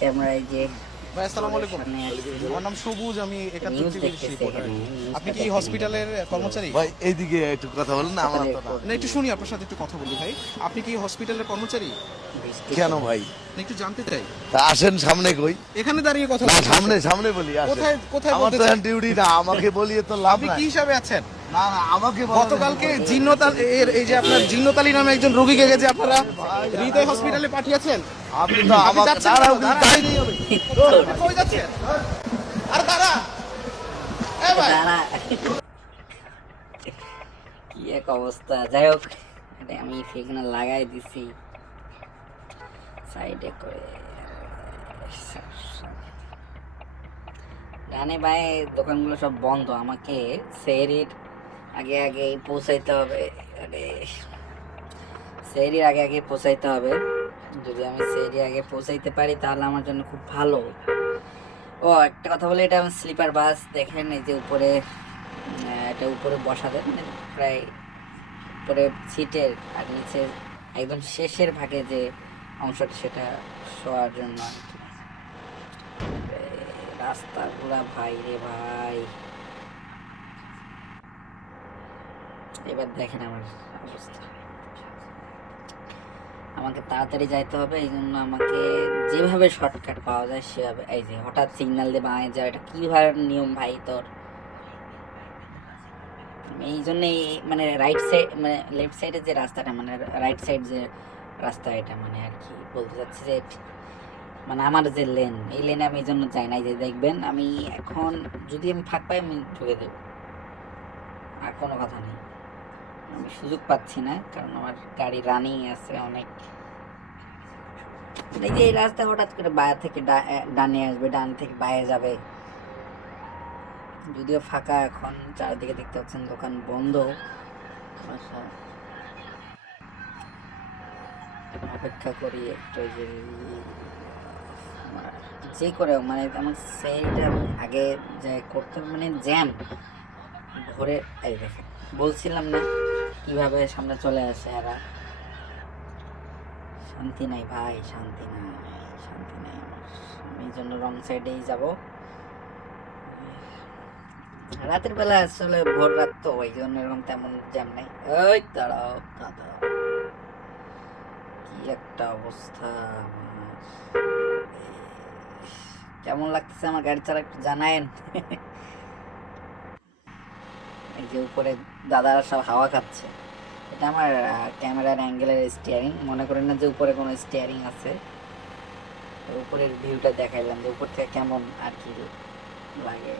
ক্যামেরায় যে ভাই আসসালামু আলাইকুম। সামনে আসছি। আমার নাম সবুজ, আমি একাত্তর নিউজ টিভির দেখতেছি রিপোর্টার। এখানে, আপনি কি নিউজটা হসপিটালের কর্মচারী? ভাই এইদিকে একটু কথা বলেন না, আমার তো না। না, একটু শুনি, আপনার সাথে একটু কথা বলি ভাই। আপনি কি হসপিটালের কর্মচারী? বৃষ্টি কেন পড়ে। ভাই? না, একটু জানতে চাই। তা আসেন সামনে কই? এখানে দাঁড়িয়ে কথা না, বলছেন। সামনে সামনে বলি আসেন। কোথায় কোথায় আমার বলতে তো চান? ডিউটি না, আমাকে বলিয়ে তো লাভ আপনি নাই। কি হিসাবে আছেন? না না, আমাকে বলা গতকালকে এই যে আপনার জিন্নতালি নামে একজন রোগীকে গেছে আপনারা হৃদয় হসপিটালে পাঠিয়েছেন। আপনি তো আপনি আমাকে যাচ্ছেন দাঁড়াও, কেন? কিন্তু দাঁড়ান। তাইলেই হবে। কই যাচ্ছেন? আর দাঁড়া। এ ভাই, দাঁড়া। কি এক অবস্থা, যাই হোক এটা আমি এখানে লাগাই দিছি সাইডে করে। জানি ভাই দোকানগুলো সব বন্ধ, আমাকে সেহরির আগে আগে পৌঁছাইতে হবে। আরে সেহরির আগে আগে পৌঁছাইতে হবে। যদি আমি সেহরির আগে পৌঁছাইতে পারি তাহলে আমার জন্য খুব ভালো। ও একটা কথা বলে, এটা আমার স্লিপার বাস, দেখেন এই যে উপরে এটা উপরে বসাতে মানে প্রায় উপরে সিটের আর নিচে একদম শেষের ভাগে যে অংশটা সেটা শোয়ার জন্য আর কি। রাস্তাগুলা ভাই রে ভাই, এবার দেখেন আমার অবস্থা। আমাকে তাড়াতাড়ি যাইতে হবে, এই জন্য আমাকে যেভাবে শর্টকাট পাওয়া যায় সেভাবে। এই যে হঠাৎ সিগন্যাল দিয়ে বাঁয়ে যায়, এটা কিভাবে নিয়ম ভাই তোর? এই জন্যই মানে রাইট সাইড মানে লেফট সাইডের যে রাস্তাটা মানে রাইট সাইড যে রাস্তা, এটা মানে আর কি বলতে চাচ্ছি যে মানে আমার যে লেন, এই লেনে আমি এই জন্য যাই না। এই যে দেখবেন আমি এখন যদি আমি ফাঁক পাই আমি ঢুকে দেব, আর কোনো কথা নেই। আমি সুযোগ পাচ্ছি না কারণ আমার গাড়ি রানিং আছে অনেক। এই যে এই রাস্তা হঠাৎ করে বায়া থেকে ডানে আসবে, ডান থেকে বায়ে যাবে। যদিও ফাঁকা এখন, চারিদিকে দেখতে পাচ্ছেন দোকান বন্ধ। অপেক্ষা করি একটু, ওই যে করে মানে আমার সেইটা আগে যে করতে মানে জ্যাম ভরে। এই দেখেন বলছিলাম না কিভাবে সামনে চলে আসে এরা। শান্তি নাই ভাই, শান্তি নাই, শান্তি নাই আমার। আমি এই জন্য রং সাইডেই যাব। রাতের বেলা আসলে ভোর রাত তো, ওই জন্য এরকম তেমন জ্যাম নাই। ওই দাঁড়াও দাদা, কি একটা অবস্থা আমার। কেমন লাগতেছে আমার গাড়ি চালা একটু জানায়েন। এই যে উপরে দাদারা সব হাওয়া খাচ্ছে, এটা আমার ক্যামেরার অ্যাঙ্গেলের স্টিয়ারিং। মনে করেন না যে উপরে কোনো স্টিয়ারিং আছে। উপরের ভিউটা দেখাইলাম যে উপর থেকে কেমন আর কি লাগে।